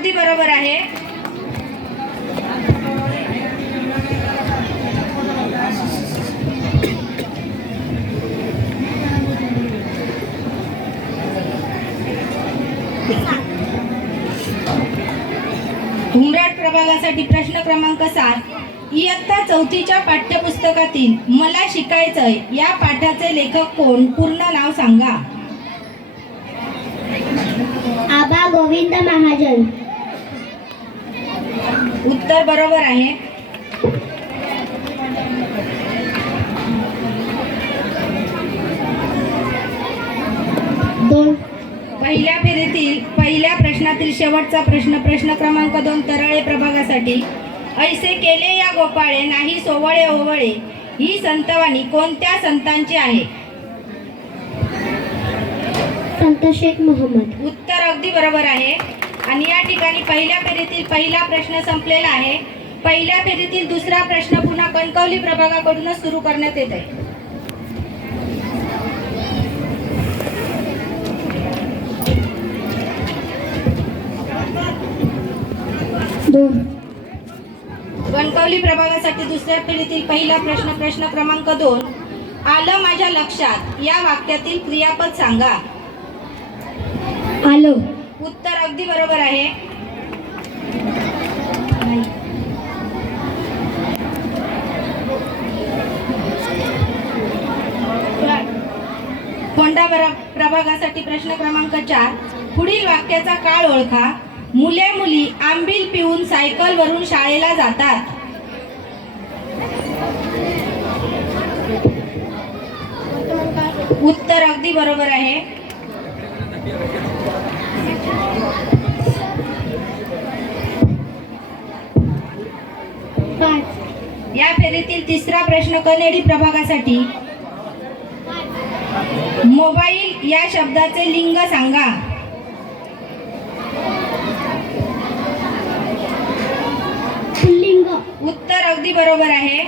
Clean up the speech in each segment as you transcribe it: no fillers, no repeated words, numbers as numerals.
अगदी बरोबर आहे. उमराट प्रभागासाठी प्रश्न क्रमांक 7. इयत्ता 4च्या पाठ्यपुस्तकातील मला शिकायचंय या पाठाचे लेखक कोण? पूर्ण नाव सांगा. आबा गोविंद महाजन. उत्तर बरोबर आहे. पहिल्या फेरीतील पहिल्या प्रश्नातील शेवटचा प्रश्न क्रमांक 2 तराळे प्रभागासाठी. ऐसे केले या गोपाळे नाही सोवळे ओवळे ही संतवाणी कोणत्या संतांची आहे? संत शेख मोहम्मद. उत्तर अगदी बरोबर आहे. आणि या ठिकाणी पहिल्या फेरीतील पहिला प्रश्न संपलेला आहे. पहिल्या फेरीतील दुसरा प्रश्न पुन्हा कणकवली प्रभागाकडूनच सुरू करण्यात येत आहे. कणकवली प्रभागासाठी दुसऱ्या फेरीतील पहिला प्रश्न क्रमांक 2. आलं माझ्या लक्षात या वाक्यातील क्रियापद सांगा. आलो. उत्तर अगदी बरोबर आहे. फोंडा प्रभागासाठी प्रश्न क्रमांक 4. पुढील वाक्याचा काळ ओळखा. मुले मुली आंबील पिऊन सायकल वरून शाळेला जातात. उत्तर अगदी बरोबर आहे. या फेरीतील तिसरा प्रश्न कनेडी प्रभागासाठी. मोबाईल या शब्दाचे लिंग सांगा. पुल्लिंग. उत्तर अगदी बरोबर आहे.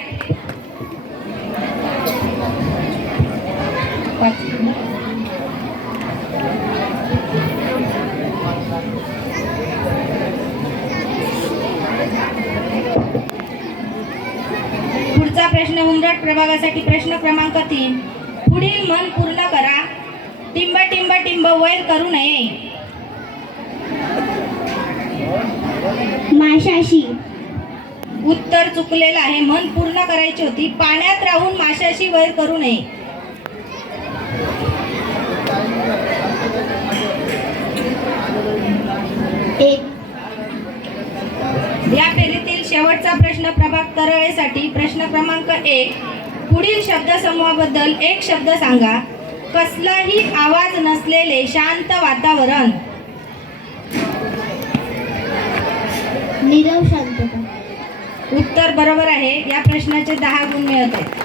पुढचा प्रश्न उमराट प्रभागासाठी प्रश्न क्रमांक 3. पुढील मन पूर्ण करा. टिंब टिंब टिंब वैर करू नये. माशाशी. उत्तर चुकलेलं आहे. मन पूर्ण करायची होती. पाण्यात राहून माशाशी वैर करू नये. या फेरीतील शेवटचा प्रश्न प्रभाग तराळेसाठी प्रश्न क्रमांक 1. पुढील शब्दसमूहाबद्दल एक शब्द सांगा. कसलाही आवाज नसलेले शांत वातावरण. नीरव शांतता. उत्तर बरोबर आहे. या प्रश्नाचे 10 गुण मिळत आहेत.